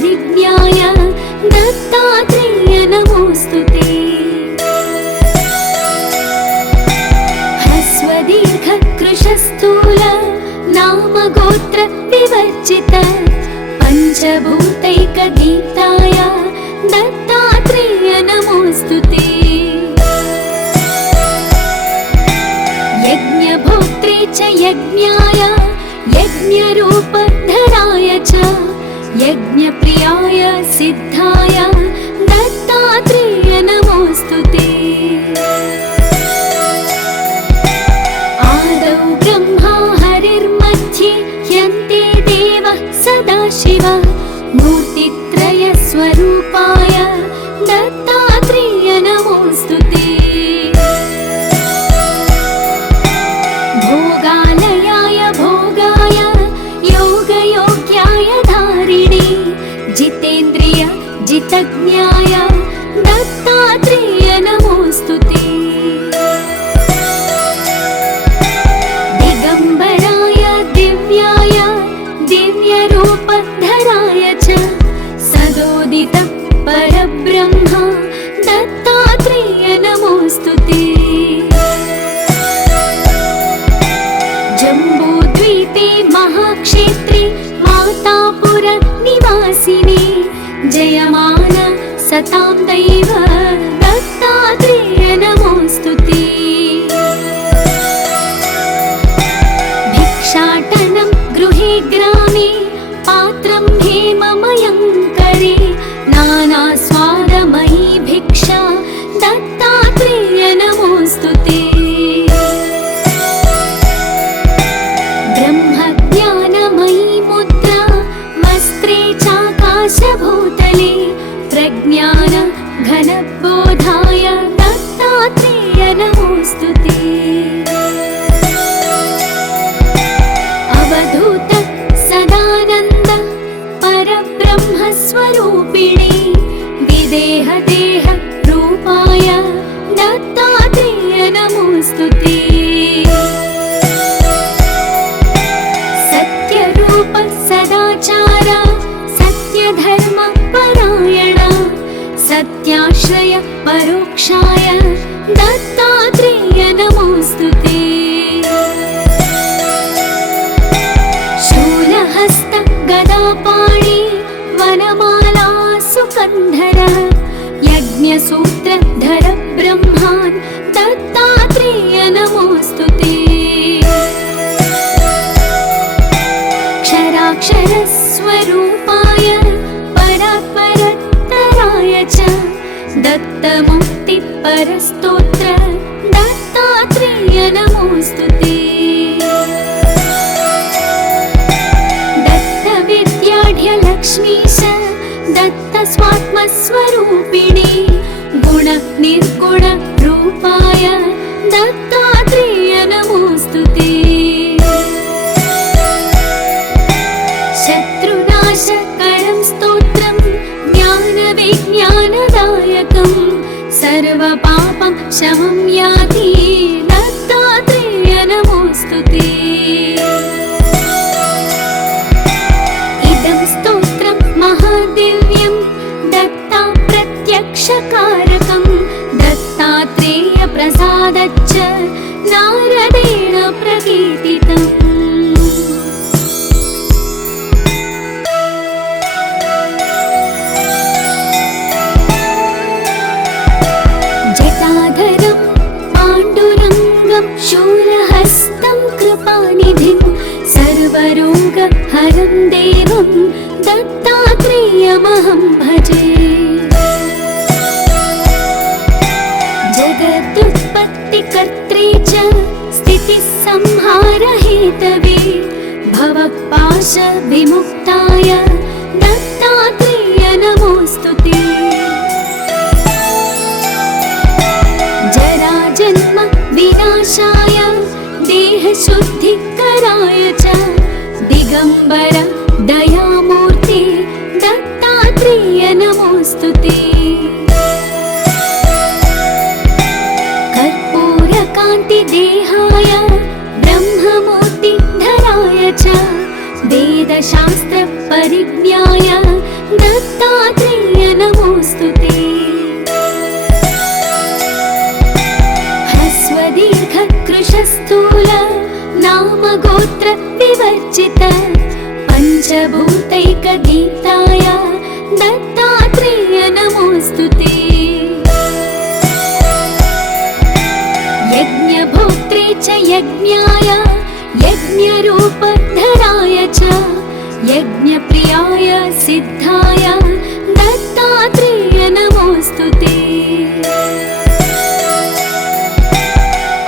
परिज्ञाय दत्तात्रेय नमोऽस्तुते। ह्रस्वदीर्घ कृशस्थूल नाम गोत्र विवर्जित पंचभूतैकदीप्ताय दत्तात्रेय नमोऽस्तुते। यज्ञभोक्त्रे च यज्ञाय यज्ञरूपधराय च यज्ञप्रियाय सिद्धाय दत्तात्रेय नमोऽस्तुते। आदौ ब्रह्मा हरिर्मध्ये ह्यन्ते देवः सदाशिवः मूर्तित्रयस्वरूपाय दत्तात्रेय नमोऽस्तुते। भोगालयाय भोगाय योगयोग्याय धारिणे जितेन्द्रिय जितज्ञाय दत्तात्रेय नमोऽस्तुते। दिगम्बराय दिव्याय दिव्यरूपधराय च सदोदित परब्रह्म दत्तात्रेय नमोऽस्तुते। जम्बूद्वीपे महाक्षेत्रे मातापुर निवासिने जयमान सतां दैव दत्तात्रेय नमोऽस्तुते। भिक्षाटनं गृहे ग्रामे पात्रं हेममयं करे नानास्वादमयी भिक्षा दत्तात्रेय नमोऽस्तुते। ब्रह्मज्ञानमयी मुद्रा वस्त्रे चाकाशभूतले प्रज्ञान घनबोधाय दत्तात्रेय नमोऽस्तुते। अवधूत सदानन्द परब्रह्मस्वरूपिणे विदेहदेह रूपाय दत्तात्रेय नमोऽस्तुते। सत्यरूप सदाचार सत्यधर्म परायण सत्याश्रय परोक्षाय दत्तात्रेय नमोऽस्तुते। शूलहस्त गदापाणि वनमाला सुकन्धर यज्ञसूत्रधर ब्रह्मान् दत्तात्रेय नमोऽस्तुते। क्षराक्षरस्वरूपाय परात्परतराय च दत्तमुक्तिपरस्तोत्र दत्तात्रेय नमोऽस्तुते। दत्तविद्याढ्यलक्ष्मीश दत्तस्वात्मस्वरूपिणे गुणनिर्गुण रूपाय दत्तात्रेय नमोऽस्तुते। शत्रुनाशकरं स्तोत्रं ज्ञानविज्ञानदायकं सर्वपापं शमं याति दत्तात्रेय नमोऽस्तुते। इदं स्तोत्रं महादिव्यं दत्ता प्रत्यक्षकारकं दत्तात्रेय प्रसादच्च नारदेण प्रकीर्तितम्। शूलहस्तं कृपानिधिं सर्वरोगहरं देवं दत्तात्रेयमहं भजे। जगदुत्पत्तिकर्त्रे च स्थितिसंहारहेतवे भवपाशविमुक्ताय दत्तात्रेय नमोऽस्तुते। जराजन्म विनाशाय देहशुद्धिकराय च दिगम्बर दयामूर्ते दत्तात्रेय नमोऽस्तुते। कर्पूरकान्तिदेहाय ब्रह्ममूर्तिधराय च वेदशास्त्रपरिज्ञाय यज्ञरूपधराय च यज्ञप्रियाय सिद्धाय दत्तात्रेय नमोऽस्तु ते।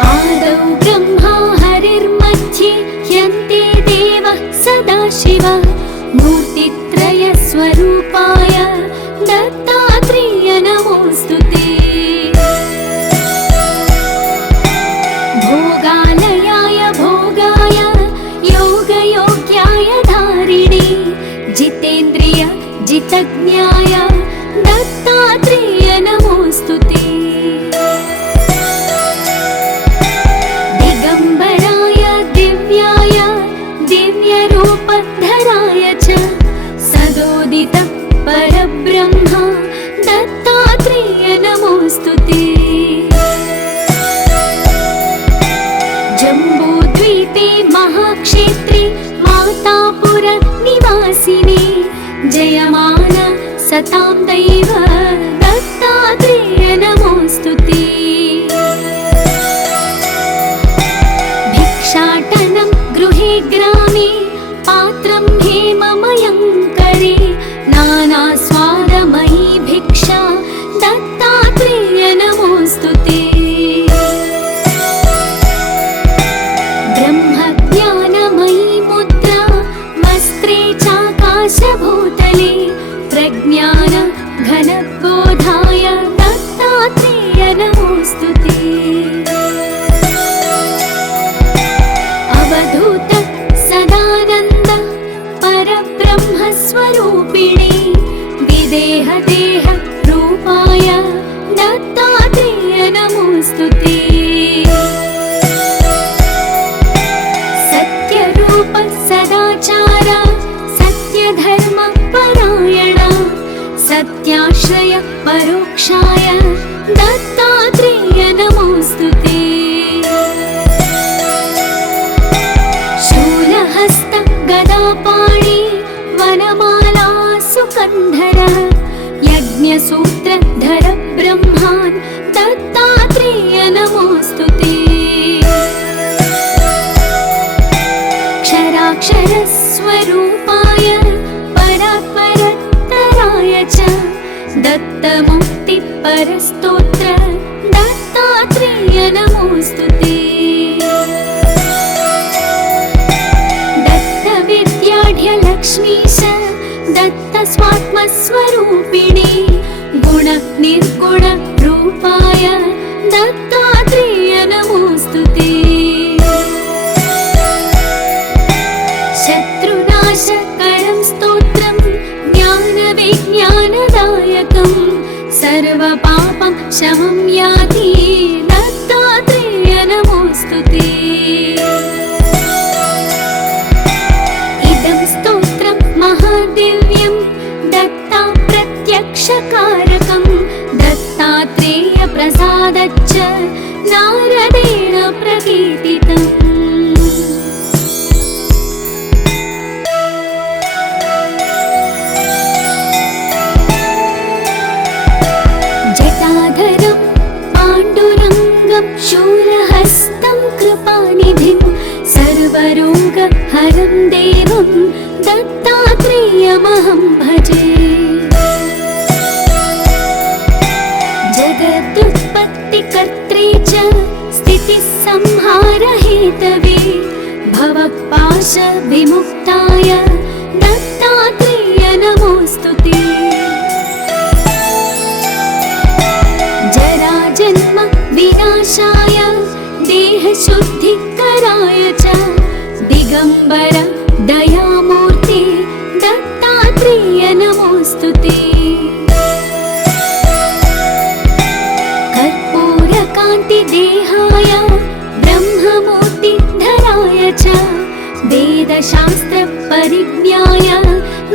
आदौ ब्रह्मा हरिर्मध्ये यन्ते देवः सदाशिवः मूर्तित्रयस्वरूपाय दत्तात्रेय नमोऽस्तु ते। भोगालयाय भोगाय योगयोग्याय धारिणे जितेन्द्रिय जितज्ञाय दत्तात्रेय नमोऽस्तु ते। दिगम्बराय दिव्याय दिव्यरूपधराय च सदोदित परब्रह्म दत्तात्रेय नमोऽस्तु ते। जम्बूद्वीपे महाक्षेत्रे मातापुर निवासिने जयमान सतां दैव दत्तात्रेय नमोऽस्तु ते। भिक्षाटनं गृहे ग्रामे पात्रं हेममयं करे नानास्वादमयी भिक्षा दत्तात्रेय नमोऽस्तु ते। ब्रह्मज्ञानमयी मुद्रा वस्त्रे चाकाशभूतले प्रज्ञान घनबोधाय दत्तात्रेय नमोऽस्तु ते। अवधूत सदानन्द परब्रह्मस्वरूपिणे विदेहदेह रूपाय दत्तात्रेय नमोऽस्तु ते। सत्यरूप सदाचार सत्यधर्म परायण सत्याश्रय परोक्षाय दत्तात्रेय नमोऽस्तु ते। शूलहस्त गदापाणि वनमाला सुकन्धर यज्ञसूत्रधर ब्रह्मान् दत्तात्रेय नमोऽस्तु ते। क्षराक्षरस्वरूपाय परात्परतराय च दत्तमुक्तिपरस्तोत्र दत्तात्रेय नमोऽस्तु ते। दत्तविद्याढ्यलक्ष्मीश दत्तस्वात्मस्वरूपिणे गुणनिर्गुण रूपाय दत्तात्रेय नमोऽस्तु ते। शत्रुनाशकरं स्तोत्रं ज्ञानविज्ञानदायकं सर्वपापं शमं याति दत्तात्रेय नमोऽस्तु ते। इदं स्तोत्रं महादिव्यं दत्ता प्रत्यक्षकारकं दत्तात्रेय प्रसादच्च नारदेण प्रकीर्तितम्। जटाधरं पाण्डुरङ्गं शूलहस्तं कृपानिधिं सर्वरोगहरं देवं दत्तात्रेयमहं भजे। जगदुत्पत्तिकर्त्रे च स्थितिसंहारहेतवे भवपाशविमुक्ताय दत्तात्रेय नमोऽस्तु ते। जराजन्म विनाशाय देहशुद्धिकराय च दिगम्बर दयामूर्ते दत्तात्रेय नमोऽस्तु ते। कर्पूरकान्तिदेहाय ब्रह्ममूर्तिधराय च वेदशास्त्रपरिज्ञाय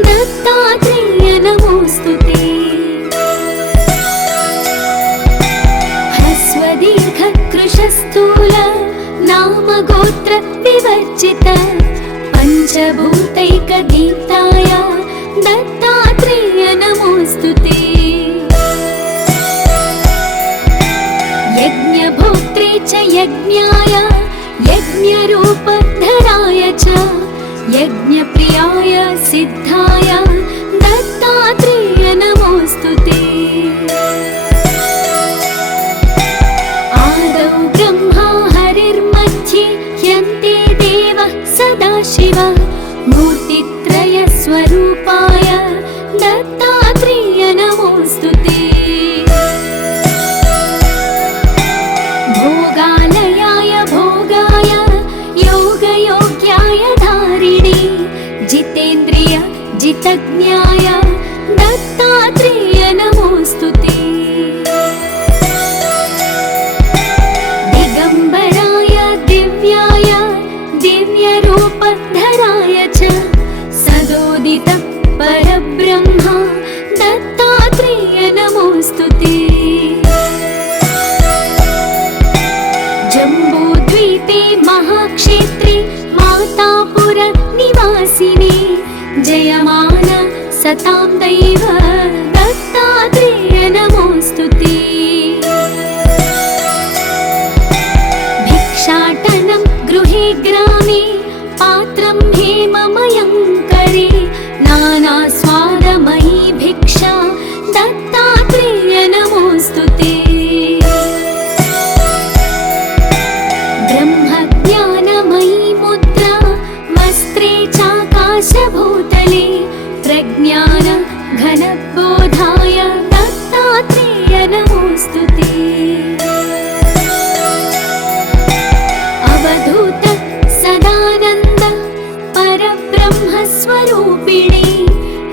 दत्तात्रेय नमोऽस्तु ते। ह्रस्वदीर्घकृशस्थूल नामगोत्र विवर्जित पञ्चभूतैकदीप्ताय दत्तात्रेय नमोऽस्तु ते। यज्ञभोक्त्रे च यज्ञाय यज्ञरूपधराय सर्वसर्वज्ञाय दत्तात्रेय नमोऽस्तु ते। दिगम्बराय दिव्याय दिव्यरूपधराय च सदोदित परब्रह्म दत्तात्रेय नमोऽस्तु ते। जम्बूद्वीपे महाक्षेत्रे मातापुर निवासिने जयमान सतां दैव दत्तात्रेय नमोऽस्तु ते। भिक्षाटनं गृहे ग्रामे पात्रं हेममयं करे नानास्वादमयी भिक्षा दत्तात्रेय नमोऽस्तु ते। ब्रह्मज्ञानमयी मुद्रा वस्त्रे चाकाशभूतले प्रज्ञान घनबोधाय दत्तात्रेय नमोऽस्तु ते। अवधूत सदानन्द परब्रह्मस्वरूपिणे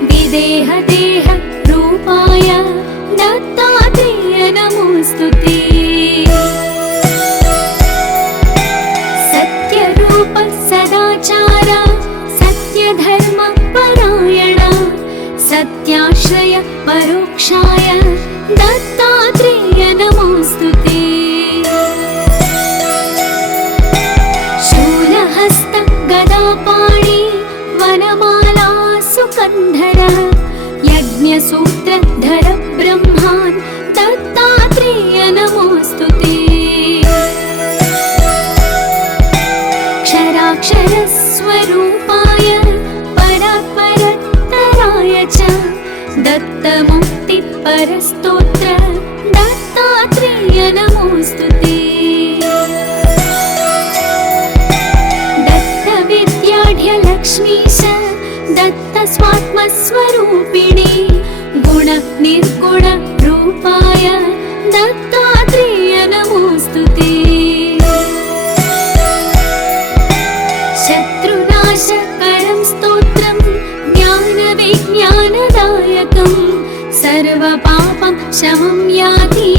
विदेहदेह रूपाय दत्तात्रेय नमोऽस्तु ते। सत्यरूप सदाचार सत्यधर्म परायण सत्याश्रय परोक्षाय दत्तात्रेय नमोऽस्तु ते। शूलहस्त गदापाणि वनमाला सुकन्धर यज्ञसूत्रधर ब्रह्मान् दत्तात्रेय नमोऽस्तु ते। क्षराक्षरस्वरूपाय परात्परतराय च दत्तमुक्तिपरस्तोत्र दत्तात्रेय नमोऽस्तु ते। दत्तविद्याढ्यलक्ष्मीश दत्तस्वात्मस्वरूपिणे गुणनिर्गुण रूपाय दत्तात्रेय नमोऽस्तु ते। शत्रुनाशकरं स्तोत्रं ज्ञानविज्ञानदायकं सर्वपापं शमं याति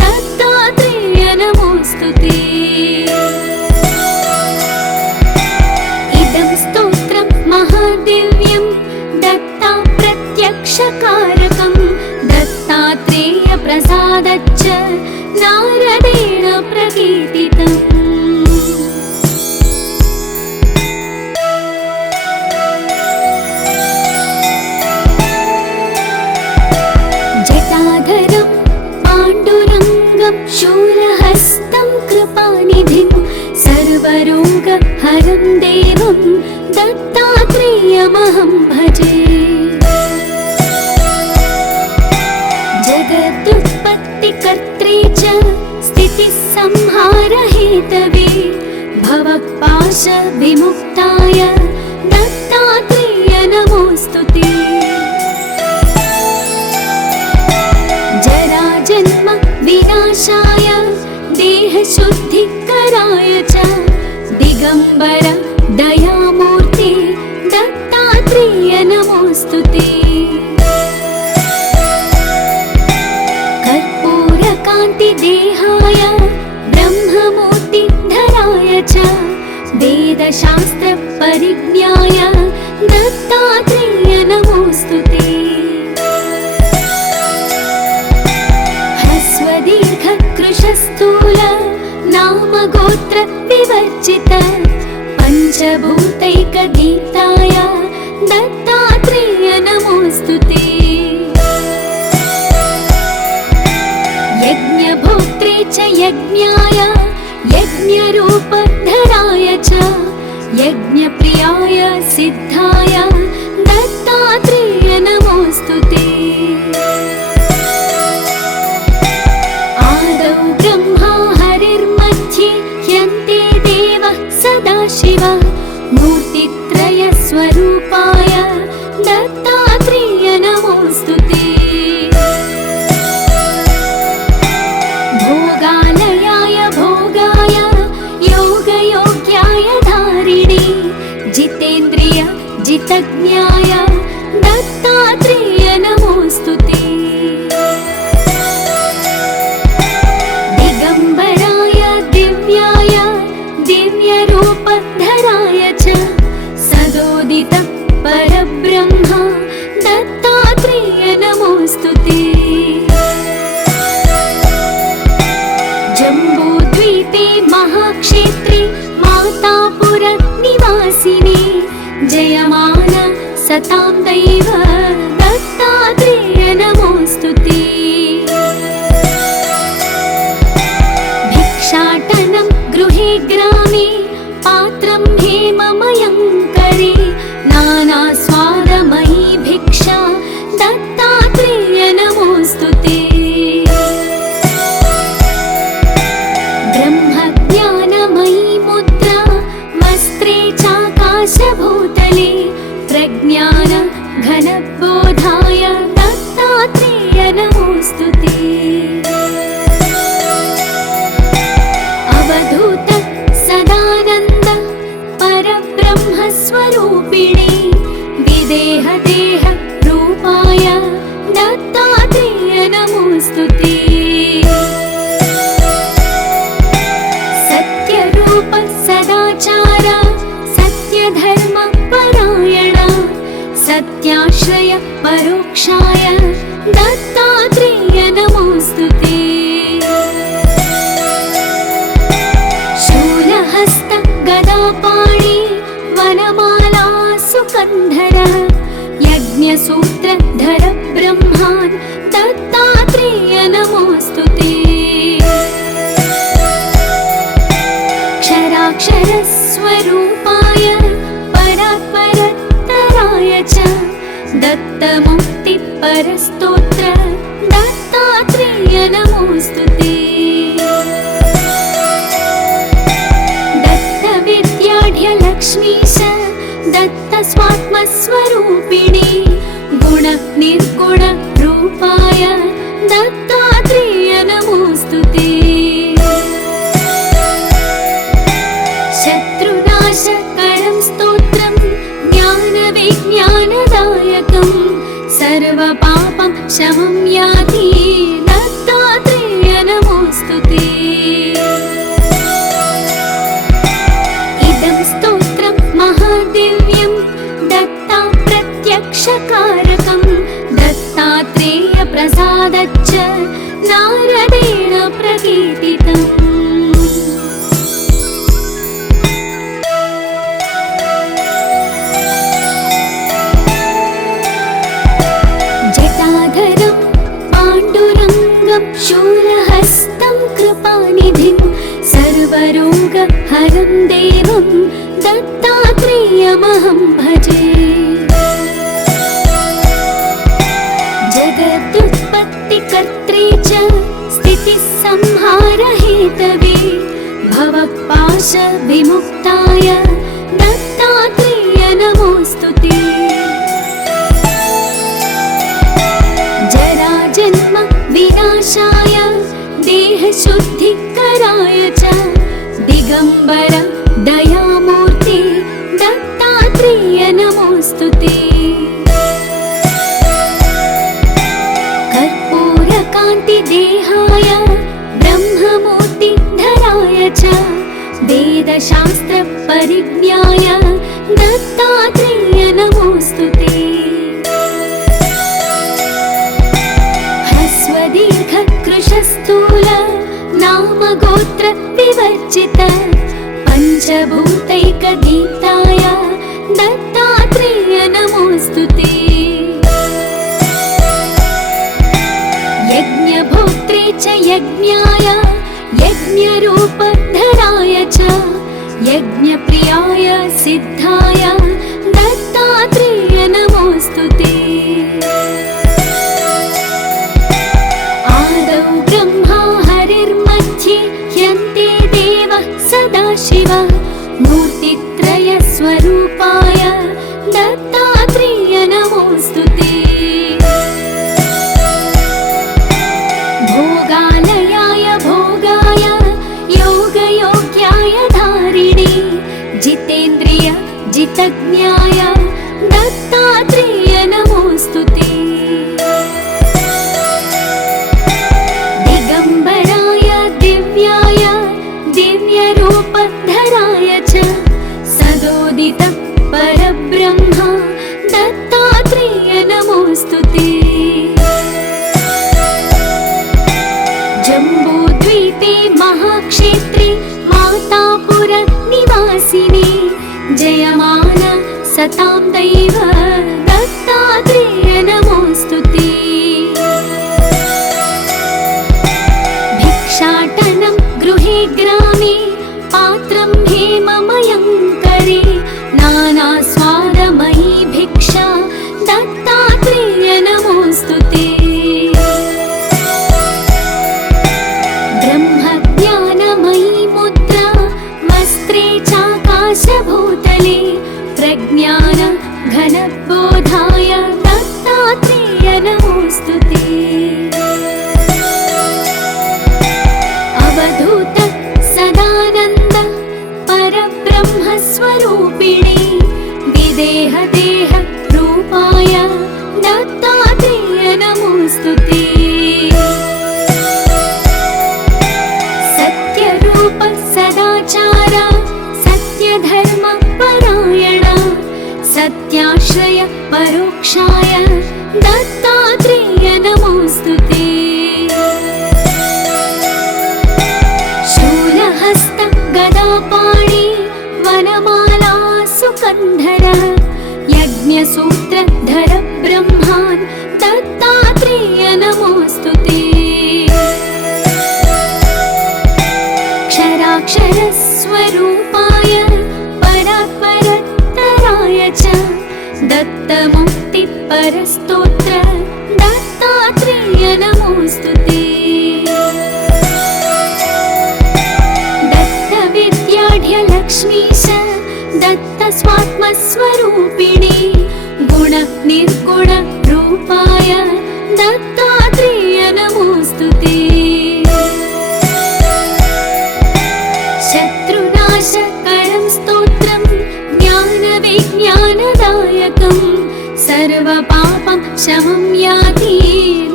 दत्तात्रेय नमोऽस्तु ते। इदं स्तोत्रं महादिव्यं दत्ता प्रत्यक्षकारकं दत्तात्रेय प्रसादच्च नारदेण प्रकीर्तितम्। जटाधरं पाण्डुरङ्गं शूलहस्तं कृपानिधिं सर्वरोगहरं देवं दत्तात्रेयमहं भजे। जगदुत्पत्तिकर्त्रे च स्थितिसंहारहेतवे भवपाशविमुक्ताय दत्तात्रेय नमोऽस्तु ते। जराजन्म विनाशाय देहशुद्धिकराय च दिगम्बर दयामूर्ते दत्तात्रेय नमोऽस्तु ते। कर्पूरकान्तिदेहाय ब्रह्ममूर्तिधराय च वेदशास्त्रपरिज्ञाय दत्तात्रेय नमोऽस्तु ते। ह्रस्वदीर्घकृशस्थूल नामगोत्र विवर्जित पञ्चभूतैकदीप्ताय दत्तात्रेय नमोऽस्तु ते। यज्ञभोक्त्रे च यज्ञाय यज्ञरूपधराय च यज्ञप्रियाय सिद्धाय दत्तात्रेय नमोऽस्तु ते। आदौ ब्रह्मा हरिर्मध्ये ह्यन्ते देवः सदाशिव मूर्तित्रयस्वरूपाय दैव दत्तात्रेय नमोऽस्तु ते। भिक्षाटनं गृहे ग्रामे पात्रं हेममयं करे नानास्वादमयी भिक्षा दत्तात्रेय नमोऽस्तु ते। ब्रह्मज्ञानमयी मुद्रा वस्त्रे चाकाशभूतले प्रज्ञान घनबोधाय दत्तात्रेय नमोऽस्तु ते। अवधूत सदानन्द परब्रह्मस्वरूपिणे विदेहदेह रूपाय दत्तात्रेय नमोऽस्तु ते। सत्यरूप सदाचार सत्यधर्म परायण सत्याश्रय परोक्षाय दत्तात्रेय नमोऽस्तु ते। शूलहस्त गदापाणि वनमाला सुकन्धर यज्ञसूत्रधर ब्रह्मान् दत्तात्रेय नमोऽस्तु ते। क्षराक्षरस्वरूपाय परात्परतराय च दत्तमुक्तिपरस्तोत्र दत्तात्रेय नमोऽस्तु ते। दत्तविद्याढ्यलक्ष्मीश दत्तस्वात्मस्वरूपिणे गुणनिर्गुण रूपाय दत्तात्रेय नमोऽस्तु ते। शत्रुनाशकरं स्तोत्रं ज्ञानविज्ञानदायकं सर्वपापं शमं याति दत्तात्रेय नमोऽस्तु ते। इदं स्तोत्रं महादिव्यं दत्ता प्रत्यक्षकारकं दत्तात्रेय प्रसादच्च नारदेण प्रकीर्तितम्। जटाधरं पाण्डुरङ्गं शूलहस्तं कृपानिधिं सर्वरोगहरं देवं दत्तात्रेयमहं भजे। जगदुत्पत्तिकर्त्रे च स्थितिसंहारहेतवे भवपाशविमुक्ताय दत्तात्रेय नमोऽस्तु ते। जराजन्म विनाशाय देहशुद्धिकराय च दिगम्बर दयामूर्ति दत्तात्रेय नमोऽस्तु ते। कर्पूरकान्तिदेहाय ब्रह्ममूर्तिधराय च वेदशास्त्रपरिज्ञाय दत्तात्रेय नमोऽस्तु ते। ह्रस्वदीर्घकृशस्थूल नामगोत्र विवर्जित पञ्चभूतैकदीप्ताय दत्तात्रेय नमोऽस्तु ते। यज्ञभोक्त्रे च यज्ञाय यज्ञरूपधराय च यज्ञप्रियाय सिद्धाय दत्तात्रेय नमोऽस्तु ते। आदौ ब्रह्मा हरिर्मध्ये ह्यन्ते देवः सदाशिव मूर्तित्रयस्वरूपाय दत्तात्रेय नमोऽस्तु ते। भोगालयाय भोगाय योगयोग्याय धारिणे जितेन्द्रिय जितज्ञाय दत्तात्रेय नमोऽस्तु ते। दिगम्बराय दिव्याय दिव्यरूपधराय च सदोदित परब्रह्म दत्तात्रेय नमोऽस्तु ते। जम्बूद्वीपे महाक्षेत्रे मातापुर निवासिने जयमान सतां दैव दत्तात्रेय नमोऽस्तु ते। सत्यरूप सदाचार सत्यधर्म परायण सत्याश्रय परोक्षाय दत्तात्रेय नमोऽस्तु ते। शूलहस्त गदापाणि वनमाला सुकन्धर यज्ञसूत्रधर ब्रह्मान् दत्तात्रेय नमोऽस्तु ते। क्षराक्षरस्वरूपाय परात्परतराय च दत्तमुक्तिपरस्तोत्र दत्तात्रेय नमोऽस्तु ते। दत्तविद्याढ्यलक्ष्मीश दत्तस्वात्मस्वरूपिणी गुणनिर्गुण रूपाय दत्तात्रेय नमोऽस्तु ते। शत्रुनाशकरं स्तोत्रं ज्ञानविज्ञानदायकं सर्वपापं शमं याति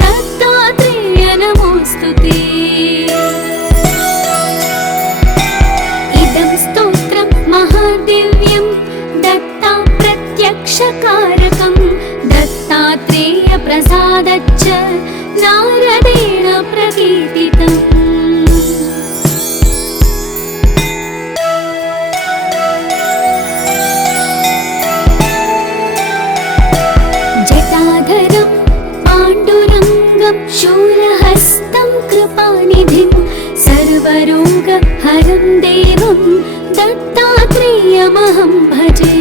दत्तात्रेय नमोऽस्तु ते। इदं स्तोत्रं महादिव्यं दत्ता प्रत्यक्षकारकं दत्तात्रेय प्रसादच्च नारदेण प्रकीर्तितम्। जटाधरं पाण्डुरङ्गं शूलहस्तं कृपानिधिं सर्वरोगहरं देवं दत्तात्रेयमहं भजे।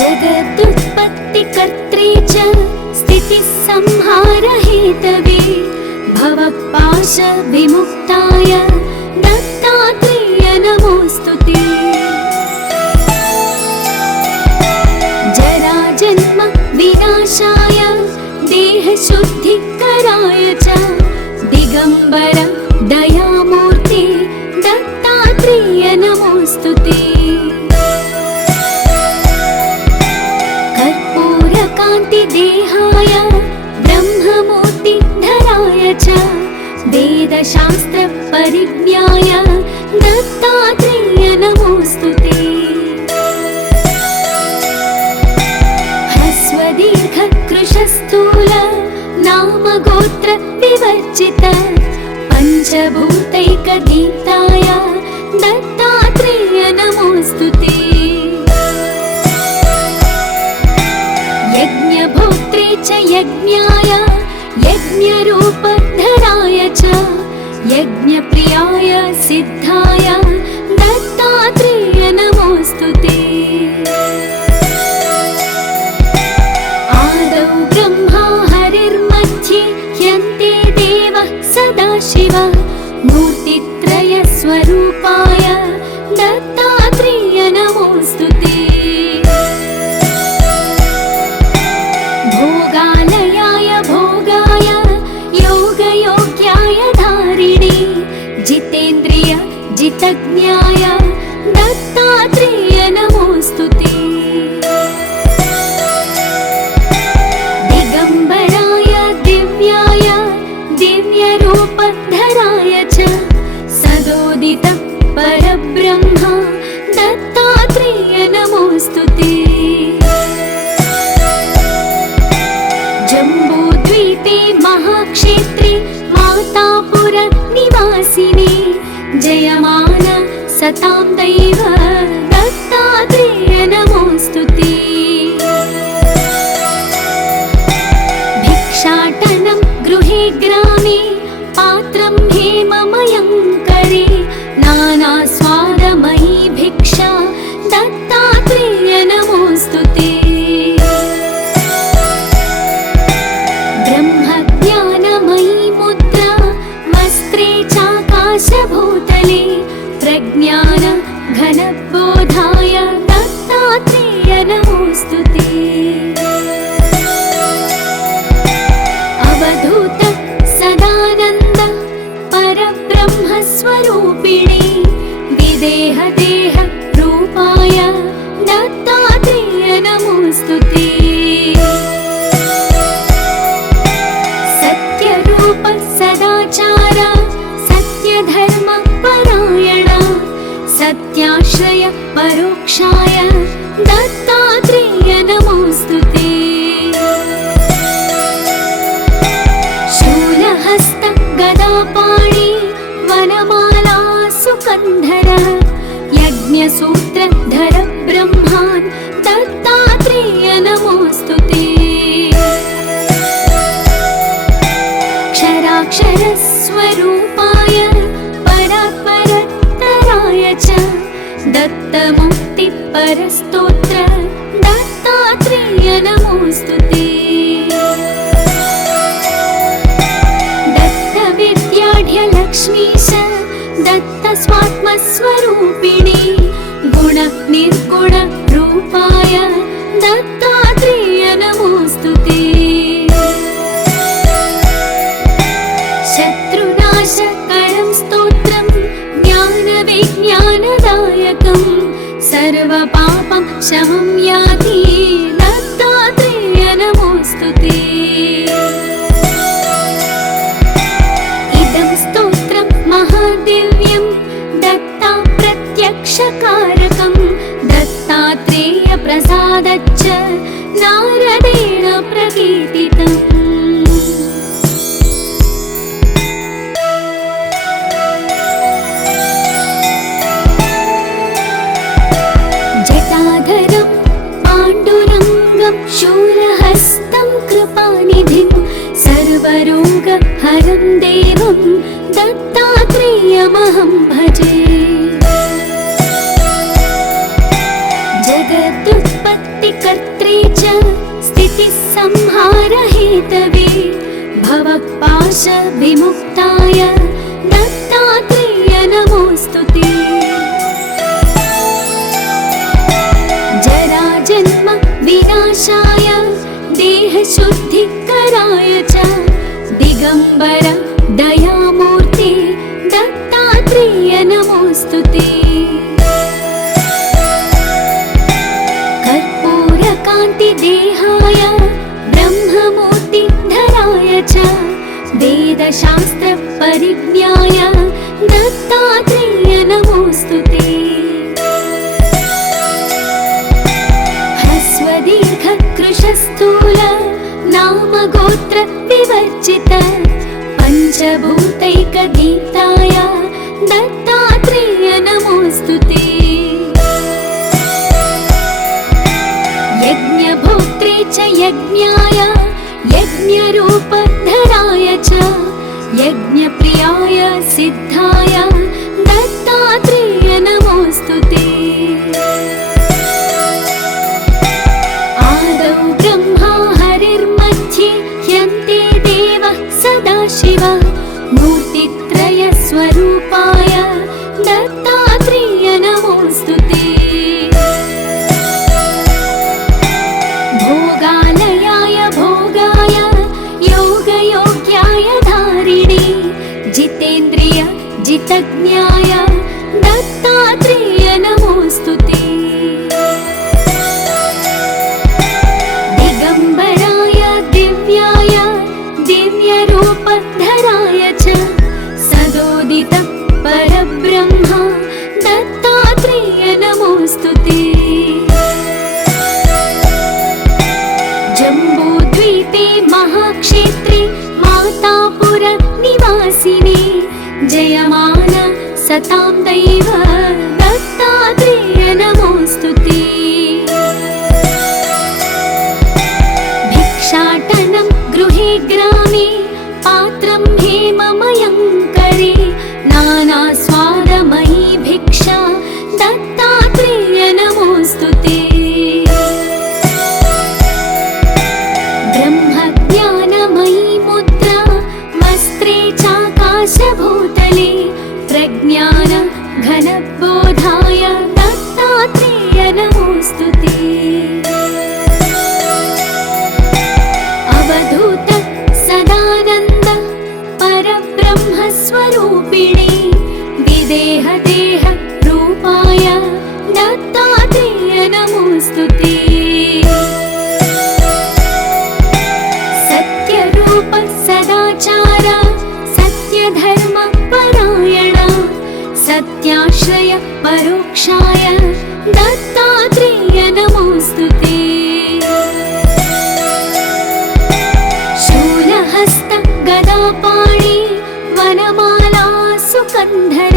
जगदुत्पत्तिकर्त्रे च स्थितिसंहारहेतवे भवपाशविमुक्ताय दत्तात्रेय नमोऽस्तु ते। जराजन्म विनाशाय देहशुद्धिकराय च दिगम्बर दयामूर्ते दत्तात्रेय नमोऽस्तु ते। कर्पूरकान्तिदेहाय ब्रह्ममूर्तिधराय च वेदशास्त्रपरिज्ञाय दत्तात्रेय नमोऽस्तु ते। ह्रस्वदीर्घकृशस्थूल नामगोत्र विवर्जित पञ्चभूतैकदीप्ताय दत्तात्रेय नमोऽस्तु ते। यज्ञभोक्त्रे च यज्ञाय यज्ञरूपधराय च यज्ञप्रियाय सिद्धाय दत्तात्रेय नमोऽस्तु ते। आदौ ब्रह्मा हरिर्मध्ये ह्यन्ते देवः सदाशिव मूर्तित्रयस्वरूपाय दत्तात्रेय नमोऽस्तु ते। भोगालयाय भोगाय योगयोग्याय धारिणे जितेन्द्रिय जितज्ञाय दत्तात्रेय नमोऽस्तु ते। दिगम्बराय दिव्याय दिव्यरूपधराय च सदोदित परब्रह्म दत्तात्रेय नमोऽस्तु ते। जम्बूद्वीपे महाक्षेत्रे मातापुर निवासिने जयमान सतां दैव दत्तात्रेय नमोऽस्तु ते। भिक्षाटनं गृहे ग्रामे पात्रं हेममयं करे नानास्वादमयी भिक्षा दत्तात्रेय नमोऽस्तु ते। ब्रह्मज्ञानमयी मुद्रा वस्त्रे चाकाशभूतले प्रज्ञान घन दत्तात्रेय नमोऽस्तु ते। शूलहस्त गदापाणि वनमाला सुकन्धर यज्ञसूत्रधर ब्रह्मान् दत्तात्रेय नमोऽस्तु ते। क्षराक्षरस्वरूपाय परात्परतराय च दत्तमुक्तिपरस्तोत्र दत्तात्रेय नमोऽस्तु ते। दत्तविद्याढ्यलक्ष्मीश दत्तस्वात्मस्वरूपिणी गुणनिर्गुणरूपाय दत्तात्रेय नमोऽस्तु ते। शत्रुनाशकरं स्तोत्रं ज्ञानविज्ञानदायकं सर्वपापं शमं याति दत्तात्रेय नमोऽस्तु ते। इदं स्तोत्रं महादिव्यं दत्ता प्रत्यक्षकारकं दत्तात्रेय प्रसादच्च नारदेण प्रकीर्तितम्। जटाधरं पाण्डुरङ्गं शूलहस्तं कृपानिधिं सर्वरोगहरं देवं दत्तात्रेयमहं भजे। जगदुत्पत्तिकर्त्रे च स्थितिसंहारहेतवे भवपाशविमुक्ताय दत्तात्रेय नमोऽस्तु ते। जराजन्म विनाशाय देहशुद्धिकराय च दिगम्बर दयामूर्ते दत्तात्रेय नमोऽस्तु ते। कर्पूरकान्तिदेहाय ब्रह्ममूर्तिधराय च वेदशास्त्रपरिज्ञाय दत्तात्रेय नमोऽस्तु ते। ह्रस्वदीर्घकृशस्थूल नामगोत्र विवर्जित पञ्चभूतैकदीप्ताय दत्तात्रेय नमोऽस्तु ते। यज्ञभोक्त्रे च यज्ञाय यज्ञरूपधराय च यज्ञप्रियाय सिद्धाय दत्तात्रेय नमोऽस्तु ते। आदौ ब्रह्मा हरिर्मध्ये ह्यन्ते देवः सदाशिवः मूर्तित्रयस्वरूपाय दत्तात्रेय नमोऽस्तु ते। भोगालयाय भोगाय योगयोग्याय धारिणे जितेन्द्रिय जितज्ञाय दत्तात्रेय नमोऽस्तु ते। दिगम्बराय दिव्याय दिव्यरूपधराय च सदोदित परब्रह्म दत्तात्रेय नमोऽस्तु ते। जम्बूद्वीपे महाक्षेत्रे मातापुर निवासिने जयमान सतां दैव दत्तात्रेय नमोऽस्तु ते। भिक्षाटनं गृहे ग्रामे पात्रं हेममयं करे नानास्वादमयी भिक्षा दत्तात्रेय नमोऽस्तु ते। ब्रह्मज्ञानमयी मुद्रा वस्त्रे चाकाशभूतले प्रज्ञान घनबोधाय दत्तात्रेय नमोऽस्तु ते। अवधूत सदानन्द परब्रह्मस्वरूपिणे विदेहदेह रूपाय दत्तात्रेय नमोऽस्तु ते। सत्यरूप सदाचार सत्यधर्म परायण सत्याश्रय परोक्षाय दत्तात्रेय नमोऽस्तु नमोऽस्तु ते। शूलहस्त गदापाणि वनमाला सुकन्धर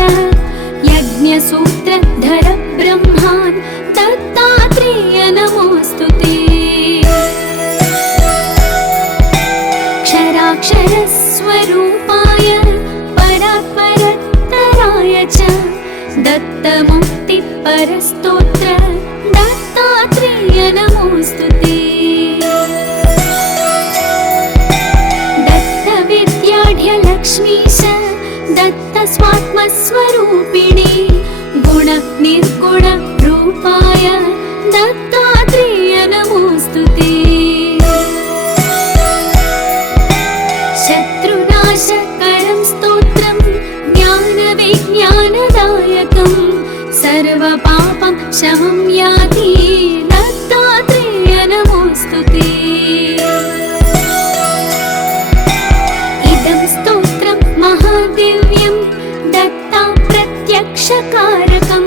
यज्ञसूत्रधर ब्रह्मान् दत्तात्रेय नमोऽस्तु ते। क्षराक्षरस्वरूपाय परात्परत्तराय च दत्तमुक्तिपरस्तोत्र दत्तात्रेय नमोऽस्तु ते। दत्तविद्याढ्यलक्ष्मीश दत्तस्वात्मस्वरूपिणी गुणनिर्गुणरूपाय दत्तात्रेय नमोऽस्तु ते। शत्रुनाशकरं स्तोत्रं ज्ञानविज्ञानदायकं सर्वपापं शमं याति दत्तात्रेय नमोऽस्तु ते। इदं स्तोत्रं महादिव्यं दत्ता प्रत्यक्षकारकं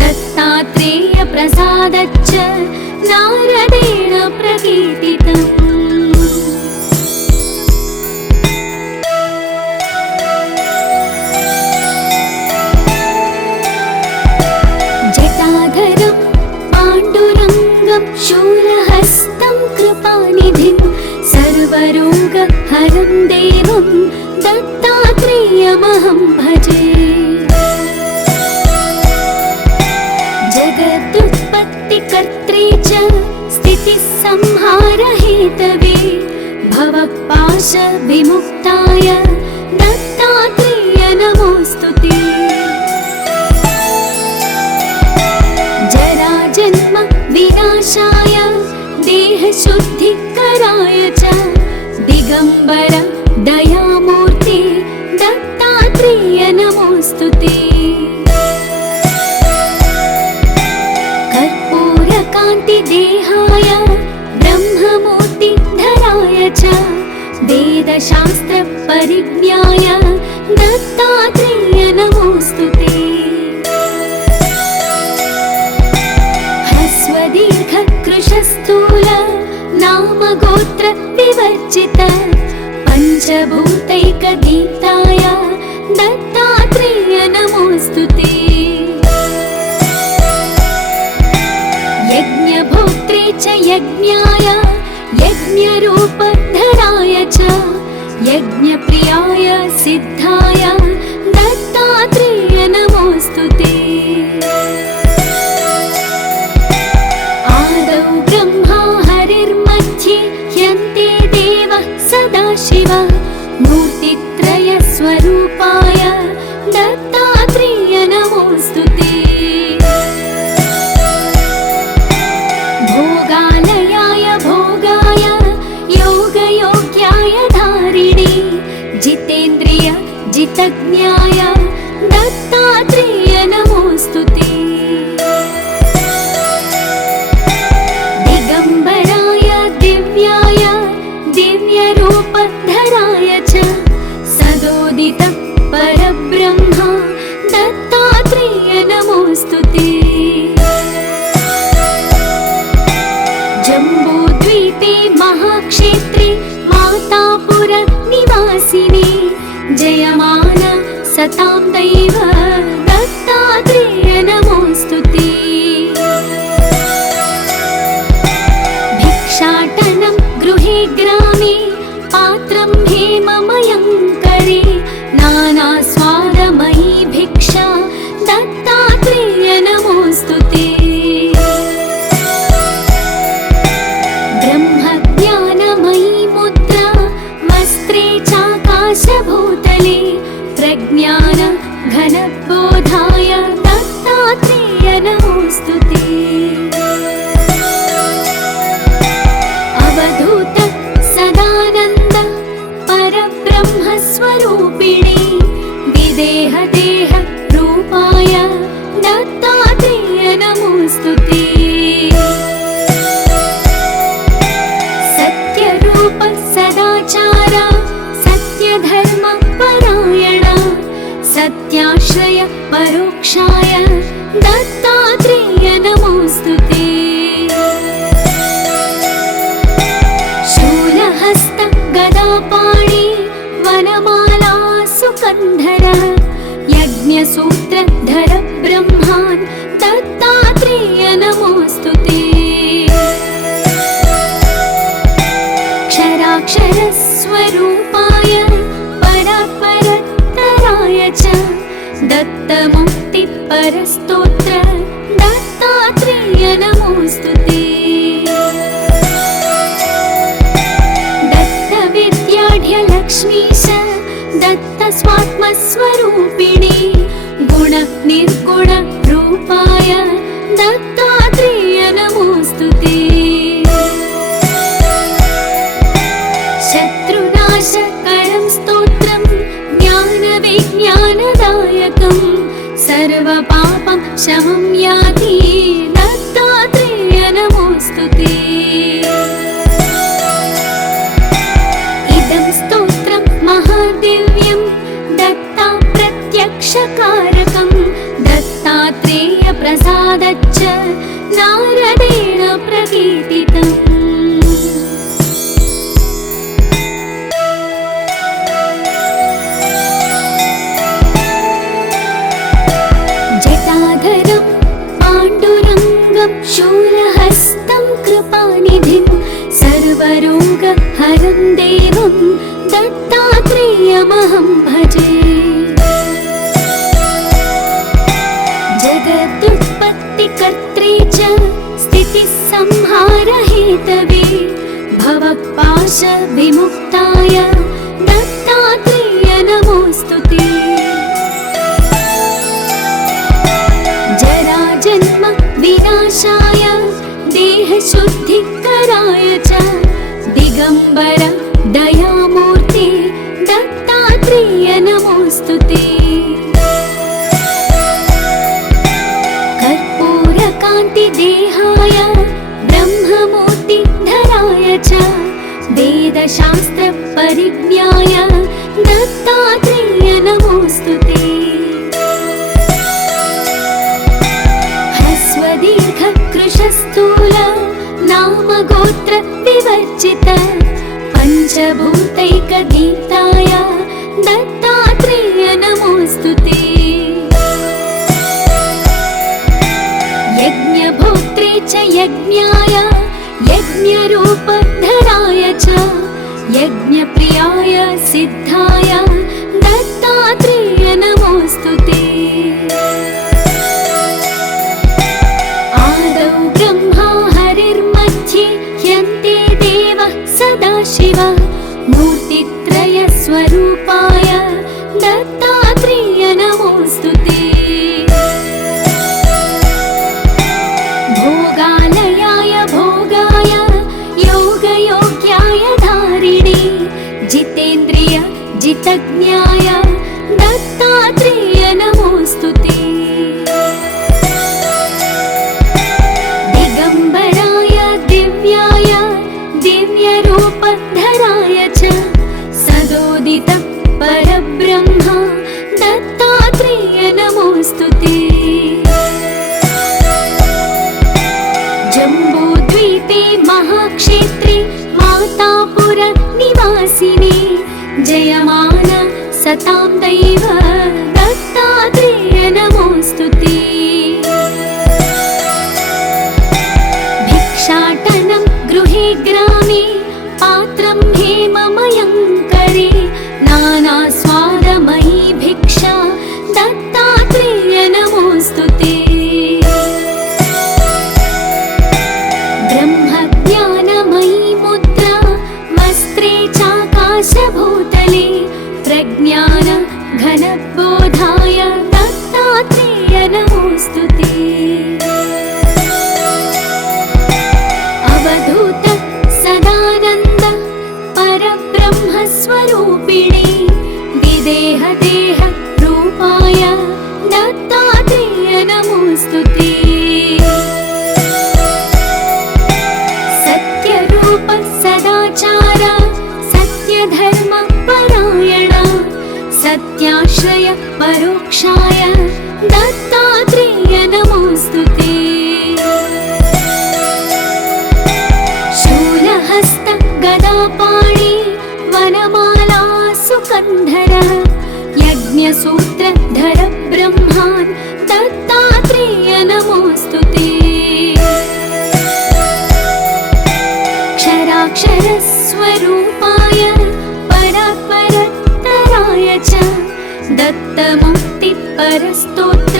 दत्तात्रेय प्रसादच्च नारदेण प्रकीर्तितम्। जटाधरं पाण्डुरङ्गं शूलहस्तं कृपानिधिं सर्वरोगहरं देवं दत्तात्रेयमहं भजे। जगदुत्पत्तिकर्त्रे च स्थितिसंहारहेतवे भवपाशविमुक्ताय दत्तात्रेय नमोऽस्तु ते। जराजन्म विनाशाय देहशुद्धिकराय च दिगम्बर दयामूर्ते दत्तात्रेय नमोऽस्तु ते। कर्पूरकान्तिदेहाय ब्रह्ममूर्तिधराय च वेदशास्त्रपरिज्ञाय दत्तात्रेय नमोऽस्तु ते। ह्रस्वदीर्घकृशस्थूल नामगोत्र विवर्जित पञ्चभूतैकदीप्ताय दत्तात्रेय नमोऽस्तु ते। यज्ञभोक्त्रे च यज्ञाय यज्ञरूपधराय च यज्ञप्रियाय सिद्धाय दत्तात्रेय नमोऽस्तु ते। आदौ ब्रह्मा हरिर्मध्ये ह्यन्ते देवः सदाशिव मूर्तित्रयस्वरूपाय दत्तात्रेय नमोऽस्तु ते। भोगालयाय भोगाय योगयोग्याय धारिणे जितेन्द्रिय जितज्ञाय दत्तात्रेय नमोऽस्तु ते। दिगम्बराय दिव्याय दिव्यरूपधराय च सदोदित परब्रह्म दत्तात्रेय नमोऽस्तु ते। जम्बूद्वीपे महाक्षेत्रे मातापुर निवासिने जयमान सतां दैव दत्तात्रेय नमोऽस्तु ते। भिक्षाटनं गृहे ग्रामे पात्रं हेममयं करे नानास्वादमयी भिक्षा दत्तात्रेय नमोऽस्तु ते। ब्रह्मज्ञानमयी मुद्रा वस्त्रे चाकाशभूतले प्रज्ञान घनबोधाय दत्तात्रेय नमोऽस्तु ते। अवधूत सदानन्द परब्रह्मस्वरूपिणे विदेहदेह रूपाय दत्तात्रेय नमोऽस्तु ते। सत्यरूप सदाचार सत्यधर्म परायण सत्याश्रय परोक्षाय दत्तात्रेय नमोऽस्तु ते। यज्ञसूत्रधर ब्रह्मान् दत्तात्रेय नमोऽस्तु ते। क्षराक्षरस्वरूपाय परात्परत्तराय च दत्तमुक्तिपरस्तोत्र दत्तात्रेय नमोऽस्तु ते। दत्तविद्याढ्यलक्ष्मीश दत्तस्वात्मस्वरूपिणी गुणनिर्गुणरूपाय दत्तात्रेय नमोऽस्तु ते। शत्रुनाशकरं स्तोत्रं ज्ञानविज्ञानदायकं सर्वपापं शमं याति दत्तात्रेय नमोऽस्तु ते। इदं स्तोत्रं महादिव्यं दत्ता प्रत्यक्षकारकं दत्तात्रेय प्रसादच्च नारदेण प्रकीर्तितम्। जटाधरं पाण्डुरङ्गं शूलहस्तं कृपानिधिं सर्वरोगहरं देवं दत्तात्रेयमहं भजे। जगदुत्पत्तिकर्त्रे च स्थितिसंहारहेतवे भवपाशविमुक्ताय दत्तात्रेय नमोऽस्तु ते। जराजन्म विनाशाय देहशुद्धिकराय च दिगम्बर दयामूर्ते दत्तात्रेय नमोऽस्तु ते। कर्पूरकान्तिदेहाय ब्रह्ममूर्तिधराय च वेदशास्त्रपरिज्ञाय दत्तात्रेय नमोऽस्तु ते। ह्रस्वदीर्घकृशस्थूल नामगोत्र विवर्जित पञ्चभूतैकदीप्ताय दत्तात्रेय नमोऽस्तु ते। यज्ञभोक्त्रे च यज्ञाय यज्ञरूपधराय च यज्ञप्रियाय सिद्धाय दत्तात्रेय नमोऽस्तु ते। आदौ ब्रह्मा हरिर्मध्ये ह्यन्ते देवः सदाशिवः मूर्तित्रयस्वरूपाय दत्तात्रेय नमोऽस्तु ते। भोगालयाय भोगाय योगयोग्याय धारिणे जितेन्द्रिय जितज्ञाय दत्तात्रेय नमोऽस्तु ते। दिगम्बराय दिव्याय दिव्यरूपधराय च सदोदित परब्रह्म दत्तात्रेय नमोऽस्तु ते। जम्बूद्वीपे महाक्षेत्रे मातापुर निवासिने जयमान सतां दैव दत्तात्रेय नमोऽस्तु ते। भिक्षाटनं गृहे ग्रामे पात्रं हेममयं करे नानास्वादमयी भिक्षा दत्तात्रेय नमोऽस्तु ते। ब्रह्मज्ञानमयी मुद्रा वस्त्रे चाकाशभूतले प्रज्ञान घनबोधाय दत्तात्रेय नमोऽस्तु ते। अवधूत सदानन्द परब्रह्मस्वरूपिणे विदेहदेह रूपाय दत्तात्रेय नमोऽस्तु ते। सत्यरूप सदाचार सत्यधर्म परायण सत्याश्रय परोक्षाय दत्तात्रेय नमोऽस्तु ते। शूलहस्त गदापाणि वनमाला सुकन्धर यज्ञसूत्रधर ब्रह्म स्वरूपाय परात्परतराय च दत्तमुक्तिपरस्तोत्र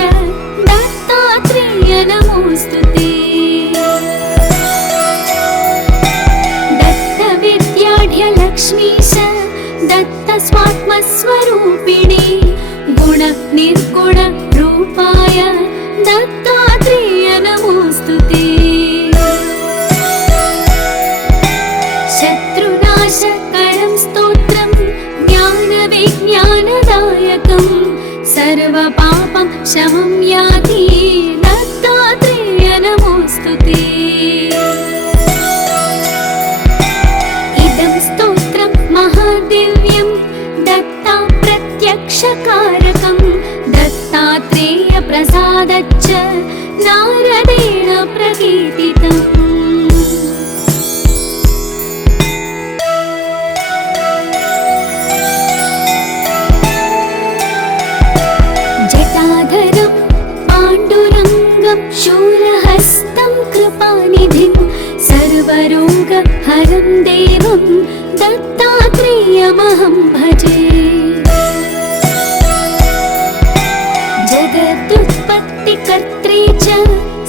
दत्तात्रेय नमोऽस्तुते। दत्तविद्याढ्यलक्ष्मीश दत्तस्वात्मस्वरूपिणे गुणनिर्गुणरूपाय दत्तात्रेय नमोऽस्तुते। शत्रुनाशकरं स्तोत्रं ज्ञानविज्ञानदायकं सर्वपापं शमं याति दत्तात्रेय नमोऽस्तुते। इदं स्तोत्रं महादिव्यं दत्ता प्रत्यक्षकारकं दत्तात्रेय प्रसादच्च नारदेण प्रकीर्तितम्। जटाधरं पाण्डुरङ्गं शूलहस्तं कृपानिधिं सर्वरोगहरं देवं दत्तात्रेयमहं भजे। जगदुत्पत्तिकर्त्रे च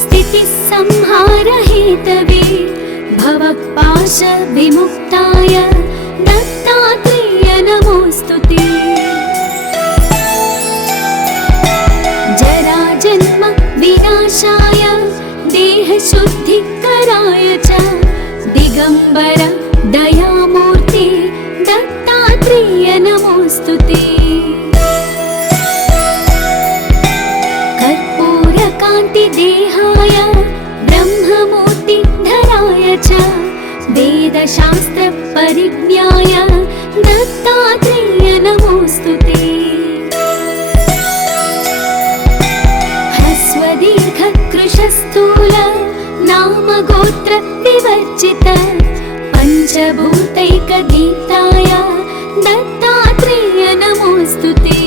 स्थितिसंहारहेतवे भवपाशविमुक्ताय दत्तात्रेय नमोऽस्तुते। जराजन्म विनाशाय देहशुद्धिकराय च दिगम्बर दयामूर्ते दत्तात्रेय नमोऽस्तुते। कर्पूरकान्तिदेहाय ब्रह्ममूर्तिधराय च वेदशास्त्रपरिज्ञाय दत्तात्रेय नमोऽस्तुते। ह्रस्वदीर्घकृशस्थूल नामगोत्र विवर्जित पञ्चभूतैकगीताय दत्तात्रेय नमोऽस्तुते।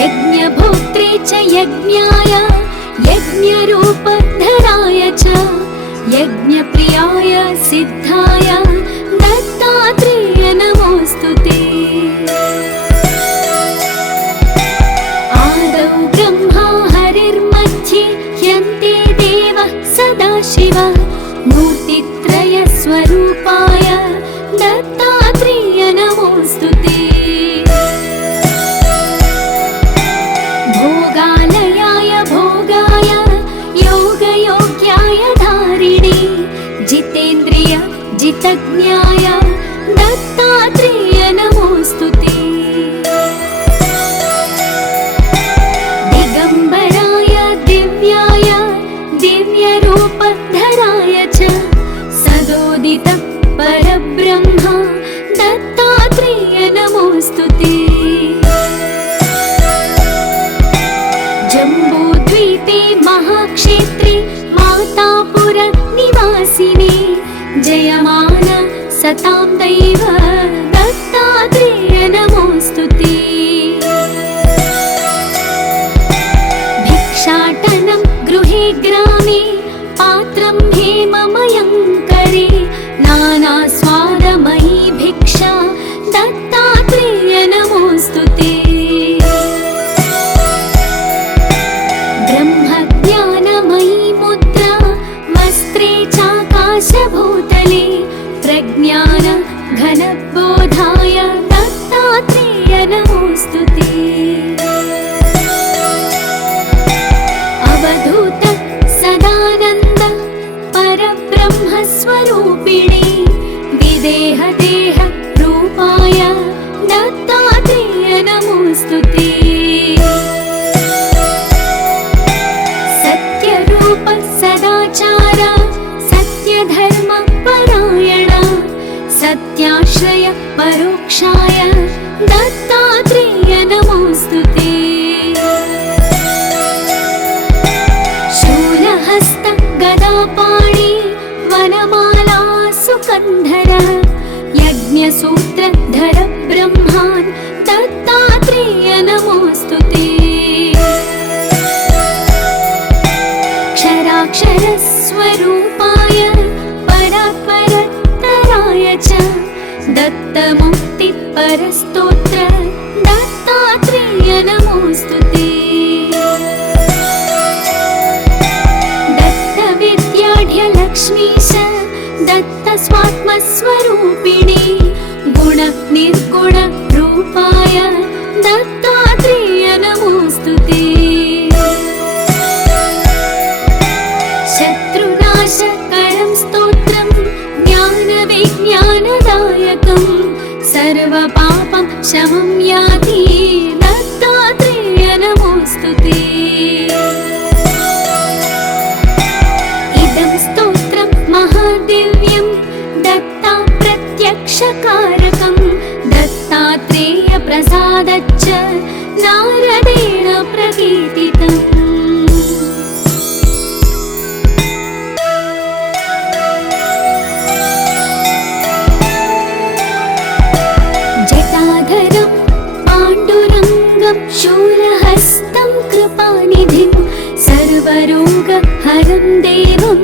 यज्ञभोक्त्रे च यज्ञाय यज्ञरूपधराय च यज्ञप्रियाय सिद्धाय दत्तात्रेय नमोऽस्तुते। आदौ ब्रह्मा हरिर्मध्ये ह्यन्ते देवः सदाशिवः मूर्तित्रयस्वरूपाय दत्तात्रेय नमोऽस्तुते। भोगालयाय भोगाय योगयोग्याय धारिणे जितेन्द्रिय जितज्ञाय दत्तात्रेय नमोऽस्तुते। दिगम्बराय दिव्याय दिव्यरूपधराय च सदोदित परब्रह्म दत्तात्रेय नमोऽस्तुते। जम्बूद्वीपे महाक्षेत्रे मातापुर निवासिने जयमान सतां दैव दत्तात्रेय नमोऽस्तुते। भिक्षाटनं गृहे ग्रामे पात्रं हेममयं करे नानास्वादमयी भिक्षा दत्तात्रेय नमोऽस्तुते। ब्रह्मज्ञानमयी मुद्रा वस्त्रे चाकाशभूतले प्रज्ञान घनबोधाय दत्तात्रेय नमोऽस्तुते। अवधूत सदानन्द परब्रह्मस्वरूपिणे विदेहदेह रूपाय दत्तात्रेय नमोऽस्तुते। सत्यरूप सदाचार सत्यधर्म परायण सत्याश्रय परोक्षाय दत्तात्रेय नमोऽस्तुते। शूलहस्त गदापाणि वनमाला सुकन्धर यज्ञसूत्रधर ब्रह्मान् दत्तात्रेय नमोऽस्तुते। क्षराक्षरस्वरूपाय परा दत्तस्वात्मस्वरूपिणे गुणनिर्गुणरूपाय दत्तात्रेय नमोऽस्तुते। शत्रुनाशकरं स्तोत्रं ज्ञानविज्ञानदायकं सर्वपापं शमं याति दत्तात्रेय नमोऽस्तुते। इदं स्तोत्रं महादिव्यं दत्ता प्रत्यक्षकारकं दत्तात्रेय प्रसादच्च नारदेण प्रकीर्तितम्। जटाधरं पाण्डुरङ्गं शूलहस्तं कृपानिधिं सर्वरोगहरं देवं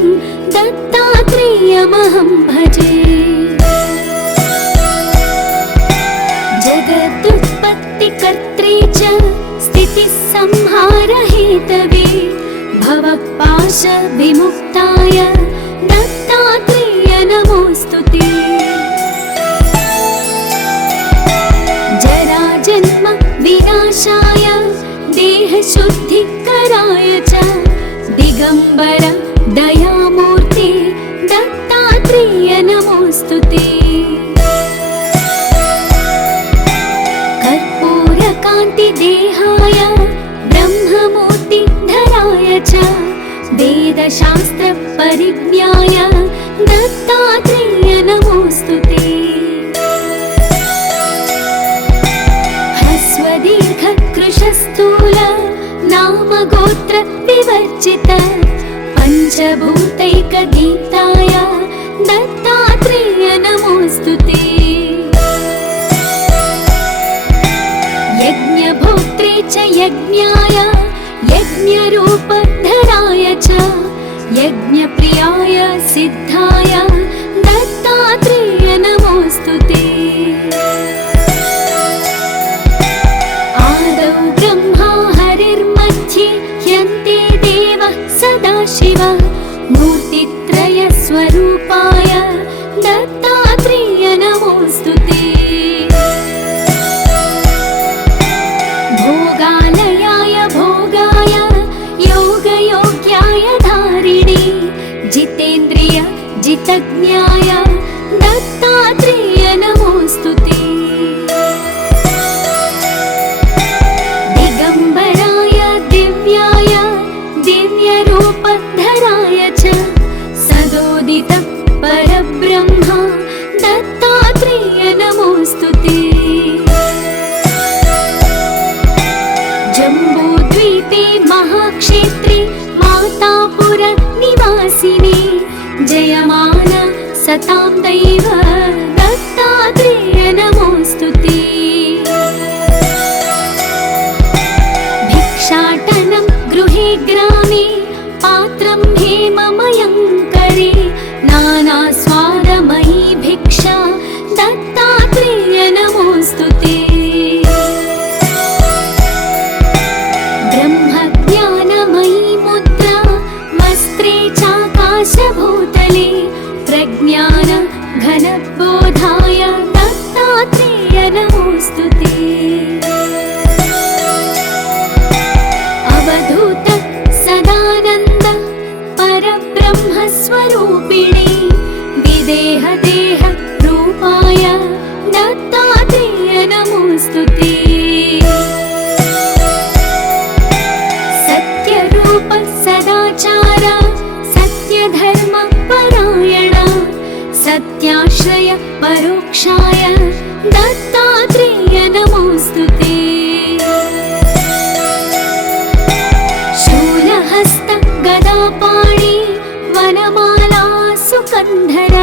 दत्तात्रेयमहं भजे। जगदुत्पत्तिकर्त्रे च स्थितिसंहारहेतवे भवपाशविमुक्ताय दत्तात्रेय नमोऽस्तुते। जराजन्म विनाशाय देहशुद्धिकराय च दिगम्बर दयामूर्ते दत्तात्रेय नमोऽस्तुते। कर्पूरकान्तिदेहाय ब्रह्ममूर्तिधराय च वेदशास्त्रपरिज्ञाय दत्तात्रेय नमोऽस्तुते। ह्रस्वदीर्घकृशस्थूल नामगोत्र विवर्जित पञ्चभूतैकदीप्ताय दत्तात्रेय नमोऽस्तुते। यज्ञभोक्त्रे च यज्ञाय यज्ञरूपधराय च यज्ञप्रियाय सिद्धाय दत्तात्रेय नमोऽस्तुते। आदौ ब्रह्मा हरिर्मध्ये ह्यन्ते देवः सदाशिवः मूर्तित्रयस्वरूपाय दत्तात्रेय नमोऽस्तुते। भोगालयाय भोगाय योगयोग्याय धारिणे जितेन्द्रिय जितज्ञाय दत्तात्रेय नमोऽस्तुते। दिगम्बराय दिव्याय दिव्यरूपधराय च सदोदित परब्रह्म दत्तात्रेय नमोऽस्तुते। जम्बूद्वीपे महाक्षेत्रे मातापुर निवासिने जयमान सतां दैव दत्तात्रेय नमोऽस्तुते। भिक्षाटनं गृहे ग्रामे पात्रं हेममयं करे नानास्वादमयी भिक्षा दत्तात्रेय नमोऽस्तुते। ब्रह्मज्ञानमयी मुद्रा वस्त्रे चाकाशभूतले प्रज्ञान घनबोधाय दत्तात्रेय नमोऽस्तुते। अवधूत सदानन्द परब्रह्मस्वरूपिणे विदेहदेह रूपाय दत्तात्रेय नमोऽस्तुते। सत्यरूप सदाचार सत्यधर्म परायण सत्याश्रय परोक्षाय दत्तात्रेय नमोऽस्तुते। शूलहस्त गदापाणि वनमाला सुकन्धर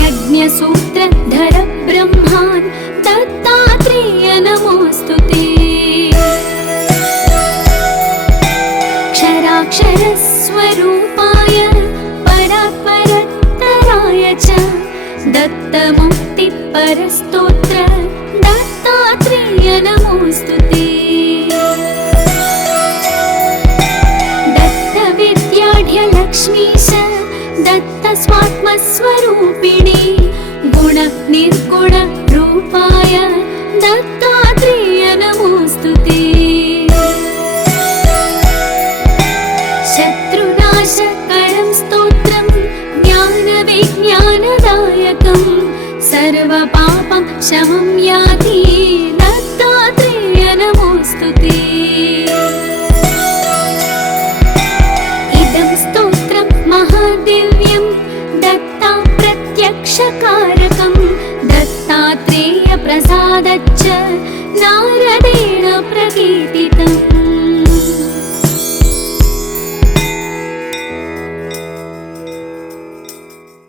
यज्ञसूत्रधर ब्रह्मान् दत्तात्रेय नमोऽस्तुते। क्षराक्षरस्वरूपाय परात्परतराय च दत्तमुक्तिपरस्तोत्र दत्तात्रेय नमोऽस्तुते। दत्तविद्याढ्य लक्ष्मीश दत्तस्वात्मस्व स्वरूपिणे गुण निर्गुण रूपाय दत्तात्रेय नमोस्तुते। शत्रुनाशकरं स्तोत्रं ज्ञानविज्ञानदायकं सर्वपापं शमं याति दत्तात्रेय नमोस्तुते। इदं स्तोत्रं महादिव्यं दत्ता प्रत्यक्षकारकं दत्तात्रेय प्रसादच्च नारदेण प्रकीर्तितम्।